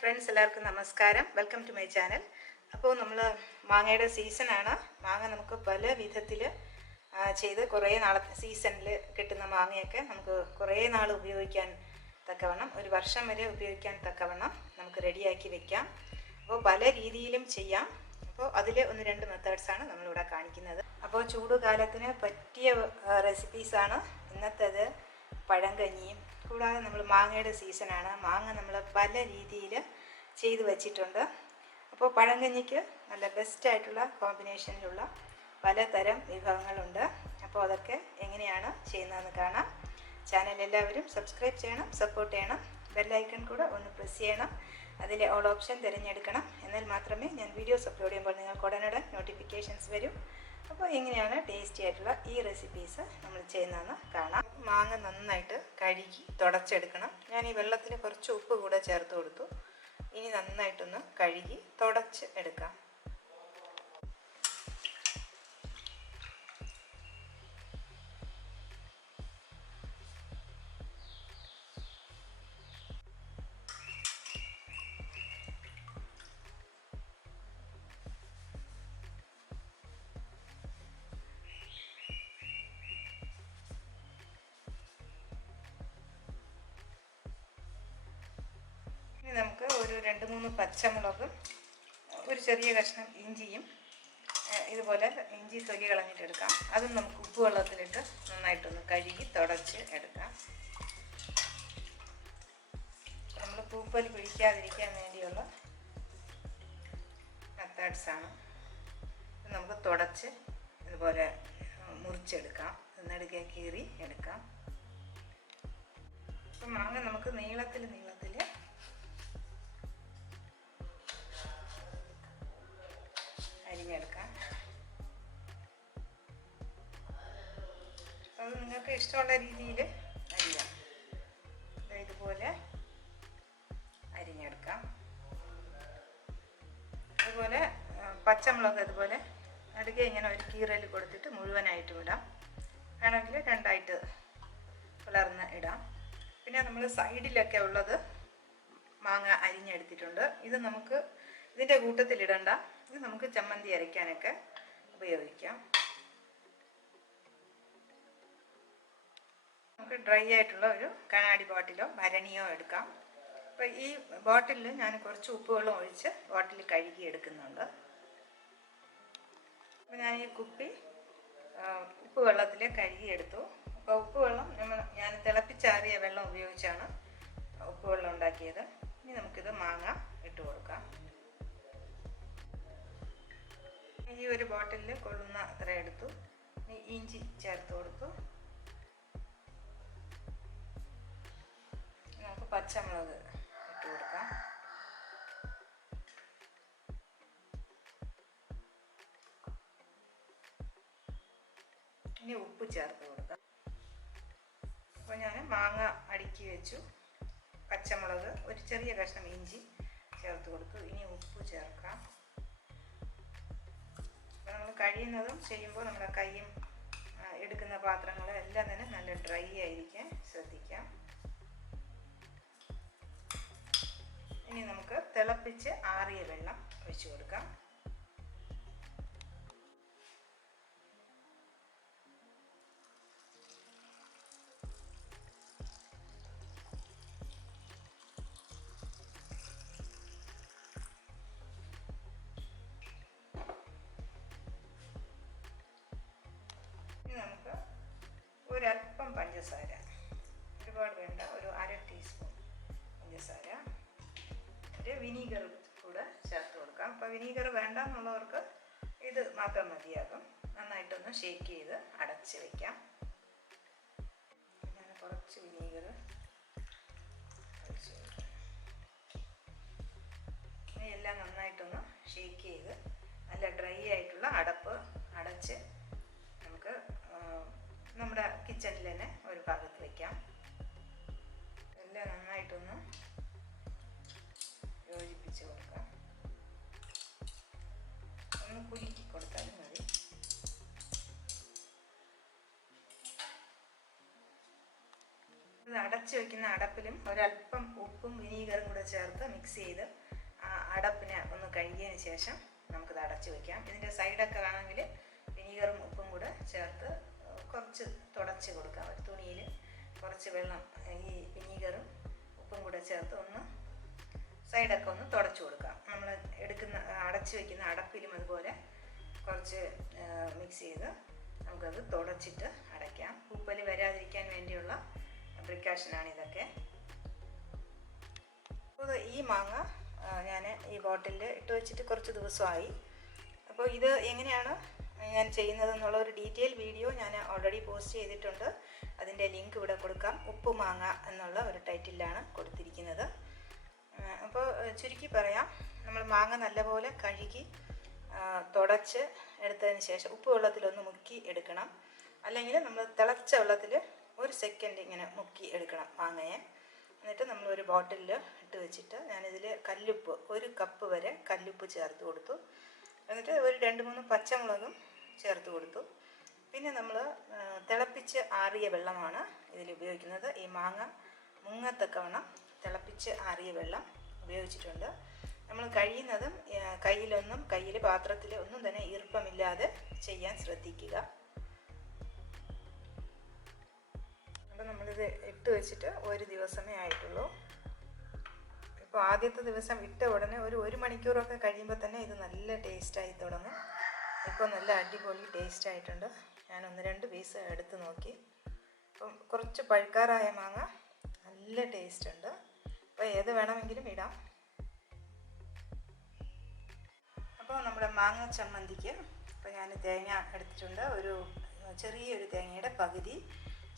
Friends എല്ലാവർക്കും നമസ്കാരം. Welcome to my channel. അപ്പോൾ നമ്മൾ മാങ്ങയുടെ സീസണാണ്. മാങ്ങ നമുക്ക് പല വിധത്തിൽ ചെയ്ത് കുറേ നാളത്തെ സീസണിൽ കിട്ടുന്ന മാങ്ങയൊക്കെ നമുക്ക് കുറേ നാൾ ഉപയോഗിക്കാൻ തക്കവണ്ണം, ഒരു വർഷം വരെ ഉപയോഗിക്കാൻ തക്കവണ്ണം നമുക്ക് റെഡിയാക്കി വെക്കാം. അപ്പോൾ പല രീതിയിലും ചെയ്യാം. അപ്പോൾ അതിൽ ഒന്ന് രണ്ട് മെത്തേഡ്സാണ് നമ്മളിവിടെ കാണിക്കുന്നത്. അപ്പോൾ ചൂടുകാലത്തിന് പറ്റിയ റെസിപ്പീസാണ് ഇന്നത്തേത്. പഴങ്കഞ്ഞിയും കൂടാതെ നമ്മൾ മാങ്ങയുടെ സീസണാണ്. മാങ്ങ നമ്മൾ പല രീതിയിൽ ചെയ്ത് വച്ചിട്ടുണ്ട്. അപ്പോൾ പഴങ്കഞ്ഞിക്ക് നല്ല ബെസ്റ്റായിട്ടുള്ള കോമ്പിനേഷനിലുള്ള പലതരം വിഭവങ്ങളുണ്ട്. അപ്പോൾ അതൊക്കെ എങ്ങനെയാണ് ചെയ്യുന്നതെന്ന് കാണാം. ചാനൽ എല്ലാവരും സബ്സ്ക്രൈബ് ചെയ്യണം, സപ്പോർട്ട് ചെയ്യണം. ബെല്ലൈക്കൺ കൂടെ ഒന്ന് പ്രസ് ചെയ്യണം. അതിലെ ഓൾ ഓപ്ഷൻ തിരഞ്ഞെടുക്കണം. എന്നാൽ മാത്രമേ ഞാൻ വീഡിയോസ് അപ്ലോഡ് ചെയ്യുമ്പോൾ നിങ്ങൾക്ക് ഉടനടി നോട്ടിഫിക്കേഷൻസ് വരും. അപ്പോൾ എങ്ങനെയാണ് ടേസ്റ്റി ആയിട്ടുള്ള ഈ റെസിപ്പീസ് നമ്മൾ ചെയ്യുന്നതെന്ന് കാണാം. മാങ്ങ നന്നായിട്ട് കഴുകി തുടച്ചെടുക്കണം. ഞാൻ ഈ വെള്ളത്തിൽ കുറച്ച് ഉപ്പ് കൂടെ ചേർത്ത് കൊടുത്തു. ഇനി നന്നായിട്ടൊന്ന് കഴുകി തുടച്ച് എടുക്കാം. ഇനി നമുക്ക് ഒരു 2-3 പച്ചമുളകും ഒരു ചെറിയ കഷ്ണം ഇഞ്ചിയും ഇതുപോലെ ഇഞ്ചി തൊലി കളഞ്ഞിട്ടെടുക്കാം. അതും നമുക്ക് ഉപ്പ് വെള്ളത്തിലിട്ട് നന്നായിട്ടൊന്ന് കഴുകി തുടച്ച് എടുക്കാം. നമ്മൾ പൂപ്പൽ പിടിക്കാതിരിക്കാൻ വേണ്ടിയുള്ള മെത്തേഡ്സാണ്. നമുക്ക് തുടച്ച് ഇതുപോലെ മുറിച്ചെടുക്കാം. നെടുകെ കീറി എടുക്കാം. അപ്പം മാങ്ങ നമുക്ക് നീളത്തിൽ അരിഞ്ഞെടുക്കാം. അത് നിങ്ങൾക്ക് ഇഷ്ടമുള്ള രീതിയിൽ അരിയാം. ഇതുപോലെ അരിഞ്ഞെടുക്കാം. അതുപോലെ പച്ചമുളക് അതുപോലെ നടുകെ ഇങ്ങനെ ഒരു കീറൽ കൊടുത്തിട്ട് മുഴുവനായിട്ട് ഇടാം. വേണമെങ്കിൽ രണ്ടായിട്ട് പിളർന്ന് ഇടാം. പിന്നെ നമ്മൾ സൈഡിലൊക്കെ ഉള്ളത് മാങ്ങ അരിഞ്ഞെടുത്തിട്ടുണ്ട്. ഇത് നമുക്ക് ഇതിൻ്റെ കൂട്ടത്തിലിടണ്ട. ഇത് നമുക്ക് ചമ്മന്തി അരയ്ക്കാനൊക്കെ ഉപയോഗിക്കാം. നമുക്ക് ഡ്രൈ ആയിട്ടുള്ള ഒരു കണ്ണാടി ബോട്ടിലോ ഭരണിയോ എടുക്കാം. അപ്പോൾ ഈ ബോട്ടിലിൽ ഞാൻ കുറച്ച് ഉപ്പുവെള്ളം ഒഴിച്ച് ബോട്ടിൽ കഴുകി എടുക്കുന്നുണ്ട്. അപ്പോൾ ഞാൻ ഈ കുപ്പി ഉപ്പ് വെള്ളത്തിൽ കഴുകിയെടുത്തു. അപ്പോൾ ഉപ്പുവെള്ളം ഞാൻ തിളപ്പിച്ചാറിയ വെള്ളം ഉപയോഗിച്ചാണ് ഉപ്പുവെള്ളം ഉണ്ടാക്കിയത്. ഇനി നമുക്കിത് മാങ്ങ ഇട്ട് കൊടുക്കാം. ഈ ഒരു ബോട്ടിലിൽ കൊള്ളുന്ന അത്ര എടുത്തു. ഇഞ്ചി ചേർത്ത് കൊടുത്തു. നമുക്ക് പച്ചമുളക് ഇട്ട് കൊടുക്കാം. ഇനി ഉപ്പ് ചേർത്ത് കൊടുക്കാം. അപ്പോൾ ഞാൻ മാങ്ങ അടുക്കി വെച്ചു. പച്ചമുളക്, ഒരു ചെറിയ കഷ്ണം ഇഞ്ചി ചേർത്ത് കൊടുത്തു. ഇനി ഉപ്പ് ചേർക്കാം. അപ്പോൾ നമ്മൾ കഴിയുന്നതും ചെയ്യുമ്പോൾ നമ്മുടെ കൈയും എടുക്കുന്ന പാത്രങ്ങളും എല്ലാം തന്നെ നല്ല ഡ്രൈ ആയിരിക്കാൻ ശ്രദ്ധിക്കാം. ഇനി നമുക്ക് തിളപ്പിച്ച് ആറിയ വെള്ളം ഒഴിച്ചു കൊടുക്കാം. നമുക്ക് ഒരല്പം പഞ്ചസാര, ഒരുപാട് വേണ്ട, ഒരു 1/2 ടീസ്പൂൺ പഞ്ചസാര, ഒരു വിനീഗർ കൂടെ ചേർത്ത് കൊടുക്കാം. അപ്പോൾ വിനീഗർ വേണ്ട എന്നുള്ളവർക്ക് ഇത് മാത്രം മതിയാകും. നന്നായിട്ടൊന്ന് ഷേക്ക് ചെയ്ത് അടച്ച് വയ്ക്കാം. ഞാൻ കുറച്ച് വിനീഗർ ഒഴിച്ച് കൊടുക്കാം. എല്ലാം നന്നായിട്ടൊന്ന് ഷേക്ക് ചെയ്ത് നല്ല ഡ്രൈ ആയിട്ടുള്ള അടപ്പ് അടച്ച് നമുക്ക് നമ്മുടെ കിച്ചണിൽ തന്നെ ഒരു ഭാഗത്ത് വയ്ക്കാം. എല്ലാം നന്നായിട്ടൊന്ന് യോജിപ്പിച്ച് കൊടുക്കാം. ഒന്ന് കുലുക്കി കൊടുത്താലും മതി. ഇത് അടച്ചു വയ്ക്കുന്ന അടപ്പിലും ഒരല്പം ഉപ്പും വിനീഗറും കൂടെ ചേർത്ത് മിക്സ് ചെയ്ത് അടപ്പിനെ ഒന്ന് കഴുകിയതിന് ശേഷം നമുക്കിത് അടച്ചു വയ്ക്കാം. ഇതിൻ്റെ സൈഡൊക്കെ വേണമെങ്കിൽ വിനീഗറും ഉപ്പും കൂടെ ചേർത്ത് കുറച്ച് തുടച്ച് കൊടുക്കാം. ഒരു തുണിയിൽ കുറച്ച് വെള്ളം ഈ വിനീഗറും ഉപ്പും കൂടെ ചേർത്ത് ഒന്ന് സൈഡൊക്കെ ഒന്ന് തുടച്ചു കൊടുക്കാം. നമ്മൾ അടച്ചു വയ്ക്കുന്ന അടപ്പിലും അതുപോലെ കുറച്ച് മിക്സ് ചെയ്ത് നമുക്കത് തുടച്ചിട്ട് അടയ്ക്കാം. പൂപ്പല് വരാതിരിക്കാൻ വേണ്ടിയുള്ള പ്രിക്കോഷനാണ് ഇതൊക്കെ. അപ്പോൾ ഈ മാങ്ങ ഞാൻ ഈ ബോട്ടിലിൽ ഇട്ട് വെച്ചിട്ട് കുറച്ച് ദിവസമായി. അപ്പോൾ ഇത് എങ്ങനെയാണ് ഞാൻ ചെയ്യുന്നതെന്നുള്ള ഒരു ഡീറ്റെയിൽ വീഡിയോ ഞാൻ ഓൾറെഡി പോസ്റ്റ് ചെയ്തിട്ടുണ്ട്. അതിൻ്റെ ലിങ്ക് ഇവിടെ കൊടുക്കാം. ഉപ്പുമാങ്ങ എന്നുള്ള ഒരു ടൈറ്റിലാണ് കൊടുത്തിരിക്കുന്നത്. അപ്പോൾ ചുരുക്കി പറയാം, നമ്മൾ മാങ്ങ നല്ലപോലെ കഴുകി തുടച്ച് എടുത്തതിന് ശേഷം ഉപ്പ് വെള്ളത്തിലൊന്ന് മുക്കി എടുക്കണം. അല്ലെങ്കിൽ നമ്മൾ തിളച്ച വെള്ളത്തിൽ 1 സെക്കൻഡ് ഇങ്ങനെ മുക്കി എടുക്കണം മാങ്ങയെ. എന്നിട്ട് നമ്മൾ ഒരു ബോട്ടിലിൽ ഇട്ട് വെച്ചിട്ട് ഞാനിതിൽ കല്ലുപ്പ് 1 കപ്പ് വരെ കല്ലുപ്പ് ചേർത്ത് കൊടുത്തു. എന്നിട്ട് ഒരു 2-3 പച്ചമുളകും ചേർത്ത് കൊടുത്തു. പിന്നെ നമ്മൾ തിളപ്പിച്ച് ആറിയ വെള്ളമാണ് ഇതിൽ ഉപയോഗിക്കുന്നത്. ഈ മാങ്ങ മുങ്ങത്തക്കവണ്ണം തിളപ്പിച്ച് ആറിയ വെള്ളം ഉപയോഗിച്ചിട്ടുണ്ട്. നമ്മൾ കഴിയുന്നതും കയ്യിൽ പാത്രത്തിൽ ഒന്നും തന്നെ ഈർപ്പമില്ലാതെ ചെയ്യാൻ ശ്രദ്ധിക്കുക. അപ്പോൾ നമ്മളിത് ഇട്ട് വെച്ചിട്ട് 1 ദിവസമേ ആയിട്ടുള്ളൂ. ഇപ്പോൾ ആദ്യത്തെ ദിവസം ഇട്ട ഉടനെ ഒരു മണിക്കൂറൊക്കെ കഴിയുമ്പോൾ തന്നെ ഇത് നല്ല ടേസ്റ്റായി തുടങ്ങും. ഇപ്പോൾ നല്ല അടിപൊളി ടേസ്റ്റ് ആയിട്ടുണ്ട്. ഞാൻ 1-2 പീസ് എടുത്ത് നോക്കി. അപ്പം കുറച്ച് പഴുക്കാറായ മാങ്ങ നല്ല ടേസ്റ്റ് ഉണ്ട്. അപ്പോൾ ഏത് വേണമെങ്കിലും ഇടാം. അപ്പോൾ നമ്മുടെ മാങ്ങ ചമ്മന്തിക്ക് ഇപ്പോൾ ഞാൻ തേങ്ങ എടുത്തിട്ടുണ്ട്. ചെറിയൊരു തേങ്ങയുടെ പകുതി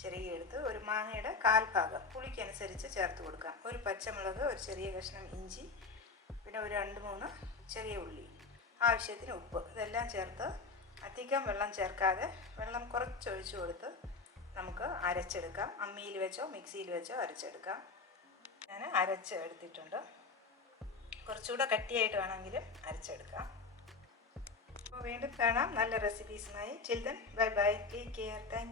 ചെറിയ എടുത്ത് ഒരു മാങ്ങയുടെ 1/4 ഭാഗം പുളിക്കനുസരിച്ച് ചേർത്ത് കൊടുക്കാം. ഒരു പച്ചമുളക്, ഒരു ചെറിയ കഷ്ണം ഇഞ്ചി, പിന്നെ ഒരു 2-3 ചെറിയ ഉള്ളി, ആവശ്യത്തിന് ഉപ്പ്, ഇതെല്ലാം ചേർത്ത് അധികം വെള്ളം ചേർക്കാതെ വെള്ളം കുറച്ച് ഒഴിച്ചു കൊടുത്ത് നമുക്ക് അരച്ചെടുക്കാം. അമ്മിയിൽ വെച്ചോ മിക്സിയിൽ വെച്ചോ അരച്ചെടുക്കാം. ഞാൻ അരച്ച് എടുത്തിട്ടുണ്ട്. കുറച്ചുകൂടെ കട്ടിയായിട്ട് വേണമെങ്കിൽ അരച്ചെടുക്കാം. അപ്പോൾ വീണ്ടും കാണാം നല്ല റെസിപ്പീസുമായി. Till then bye bye, take care, thank U.